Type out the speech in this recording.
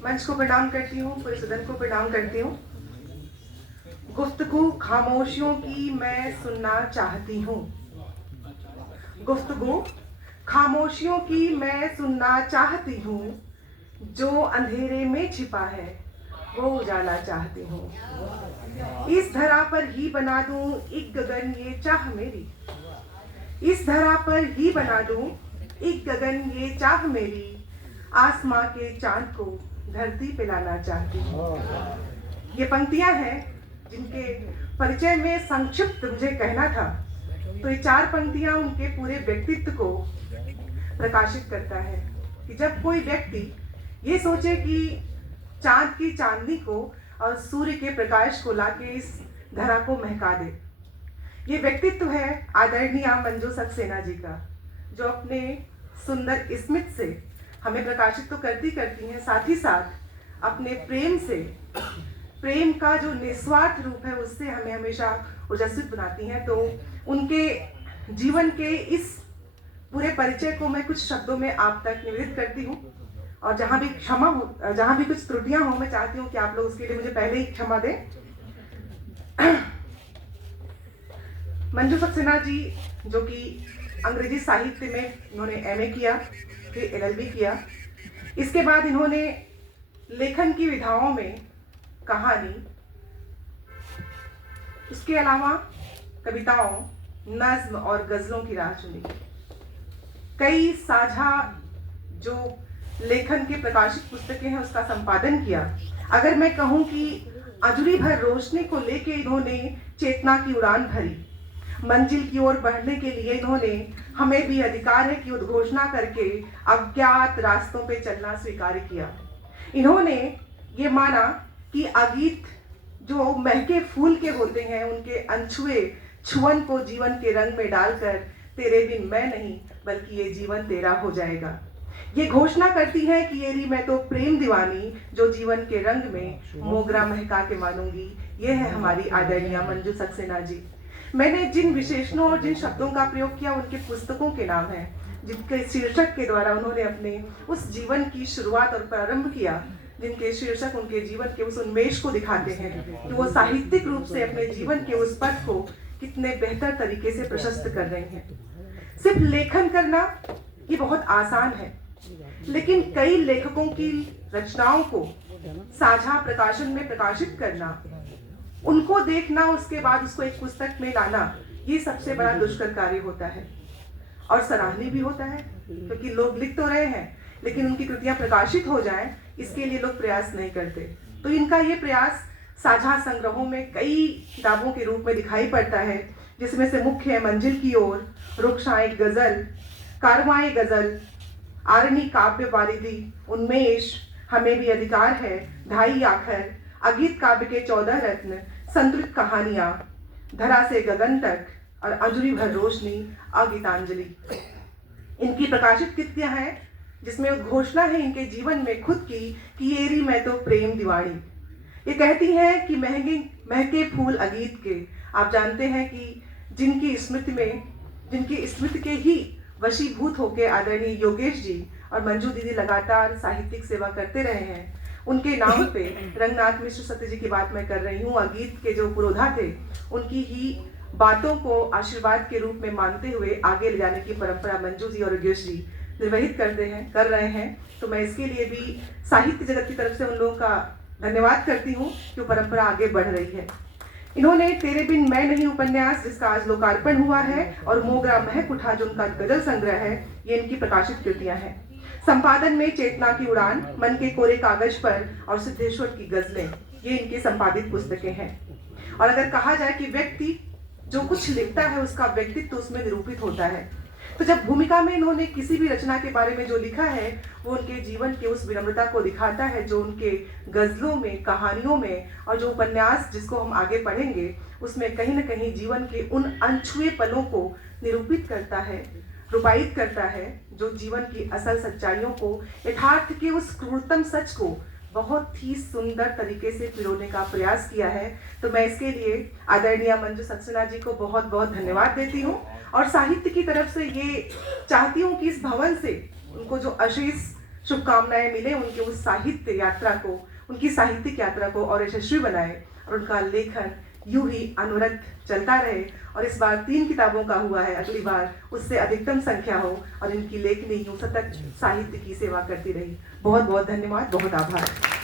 मंच को प्रणाम करती हूँ, पूरे सदन को प्रणाम करती हूँ। गुफ्तगू खामोशियों की मैं सुनना चाहती हूँ। गुफ्तगू खामोशियों की मैं सुनना चाहती हूँ। जो अंधेरे में छिपा है वो उजाला चाहती हूँ। इस धरा पर ही बना दूं एक गगन ये चाह मेरी। इस धरा पर ही बना दूं एक गगन ये चाह मेरी। आसमां के चांद को धरती पे लाना चाहती हूँ। ये पंक्तियां हैं जिनके परिचय में संक्षिप्त मुझे कहना था, तो ये 4 पंक्तियां उनके पूरे व्यक्तित्व को प्रकाशित करता है कि जब कोई व्यक्ति ये सोचे कि चांद की चांदनी को और सूर्य के प्रकाश को लाके इस धरा को महका दे। ये व्यक्तित्व है आदरणीय मंजू सक्सेना जी का, जो अपने सुंदर स्मित से हमें प्रकाशित तो करती हैं, साथ ही साथ अपने प्रेम से, प्रेम का जो निस्वार्थ रूप है उससे हमें हमेशा ओजस्वित बनाती हैं। तो उनके जीवन के इस पूरे परिचय को मैं कुछ शब्दों में आप तक निवेदित करती हूँ, और जहाँ भी क्षमा हो, जहाँ भी कुछ त्रुटियां हो, मैं चाहती हूँ कि आप लोग उसके लिए मुझे पहले ही क्षमा दें। मंजू सक्सेना जी, जो कि अंग्रेजी साहित्य में इन्होंने एमए किया, फिर एलएलबी किया। इसके बाद इन्होंने लेखन की विधाओं में कहानी, उसके अलावा कविताओं, नज्म और गजलों की राह चुनी। कई साझा जो लेखन के प्रकाशित पुस्तकें हैं उसका संपादन किया। अगर मैं कहूँ कि अजूरी भर रोशनी को लेके इन्होंने चेतना की उड़ान भरी, मंजिल की ओर बढ़ने के लिए इन्होंने हमें भी अधिकार है कि उद्घोषणा करके अज्ञात रास्तों पे चलना स्वीकार किया। इन्होंने ये माना कि अगीत जो महके फूल के होते हैं, उनके अनछुए छुअन को जीवन के रंग में डालकर तेरे बिन मैं नहीं बल्कि ये जीवन तेरा हो जाएगा। ये घोषणा करती है कि येरी मैं तो प्रेम दीवानी, जो जीवन के रंग में मोगरा महका के मानूंगी। ये है हमारी आदरणीय मंजू सक्सेना जी। मैंने जिन विशेषणों और जिन शब्दों का प्रयोग किया उनके पुस्तकों के नाम हैं, जिनके शीर्षक के द्वारा उन्होंने अपने उस जीवन की शुरुआत और प्रारंभ किया, जिनके शीर्षक उनके जीवन के उस उन्मेष को दिखाते हैं कि वो साहित्यिक रूप से अपने जीवन के उस पथ को कितने बेहतर तरीके से प्रशस्त कर रहे हैं। सिर्फ लेखन करना ये बहुत आसान है, लेकिन कई लेखकों की रचनाओं को साझा प्रकाशन में प्रकाशित करना, उनको देखना, उसके बाद उसको एक पुस्तक में लाना, ये सबसे बड़ा दुष्कर कार्य होता है और सराहनीय भी होता है, क्योंकि लोग लिख तो रहे हैं लेकिन उनकी कृतियां प्रकाशित हो जाएं, इसके लिए लोग प्रयास नहीं करते। तो इनका ये प्रयास साझा संग्रहों में कई किताबों के रूप में दिखाई पड़ता है, जिसमें से मुख्य है मंजिल की ओर, रुखसाएं गजल, कारवाएं गजल, आरणी काव्य वारिधि, उन्मेष, हमें भी अधिकार है, ढाई आखर, अगीत काव्य के 14 रत्न, संतुलित कहानियां, धरा से गगन तक और अजूरी भर रोशनी, अगीतांजलि। इनकी प्रकाशित कृतियां हैं जिसमें उद्घोषणा है इनके जीवन में खुद की कि येरी मैं तो प्रेम दीवानी। ये कहती हैं कि महके फूल अगीत के। आप जानते हैं कि जिनकी स्मृति के ही वशीभूत होकर आदरणीय योगेश जी और मंजू दीदी लगातार साहित्यिक सेवा करते रहे हैं, उनके नाम पे रंगनाथ मिश्र सत्य जी की बात मैं कर रही हूँ। अगीत के जो पुरोधा थे, उनकी ही बातों को आशीर्वाद के रूप में मानते हुए आगे ले जाने की परंपरा मंजू जी और योगेश जी निर्वहित कर रहे हैं। तो मैं इसके लिए भी साहित्य जगत की तरफ से उन लोगों का धन्यवाद करती हूँ कि परंपरा आगे बढ़ रही है। इन्होंने तेरे बिन मैं नहीं उपन्यास, जिसका आज लोकार्पण हुआ है, और मोगरा महक उठा, जो उनका गजल संग्रह है, ये इनकी प्रकाशित कृतियां हैं। संपादन में चेतना की उड़ान, मन के कोरे कागज पर और सिद्धेश्वर की गजलें, ये इनकी संपादित पुस्तकें हैं। और अगर कहा जाए कि व्यक्ति जो कुछ लिखता है उसका व्यक्तित्व उसमें निरूपित होता है, तो जब भूमिका में इन्होंने किसी भी रचना के बारे में जो लिखा है वो उनके जीवन के उस विनम्रता को दिखाता है, जो उनके गजलों में, कहानियों में, और जो उपन्यास जिसको हम आगे पढ़ेंगे उसमें कहीं न कहीं जीवन के उन अनछुए पलों को निरूपित करता है, रूपायित करता है, जो जीवन की असल सच्चाइयों को, यथार्थ के उस क्रूरतम सच को बहुत ही सुंदर तरीके से पिरोने का प्रयास किया है। तो मैं इसके लिए आदरणीय मंजू सक्सेना जी को बहुत बहुत धन्यवाद देती हूँ, और साहित्य की तरफ से ये चाहती हूँ कि इस भवन से उनको जो अशेष शुभकामनाएं मिले उनके उस साहित्य यात्रा को, उनकी साहित्यिक यात्रा को और यशस्वी बनाए, और उनका लेखन यूं ही अनवरत चलता रहे। और इस बार 3 किताबों का हुआ है, अगली बार उससे अधिकतम संख्या हो और इनकी लेखनी यूं सतत साहित्य की सेवा करती रही। बहुत बहुत धन्यवाद, बहुत आभार।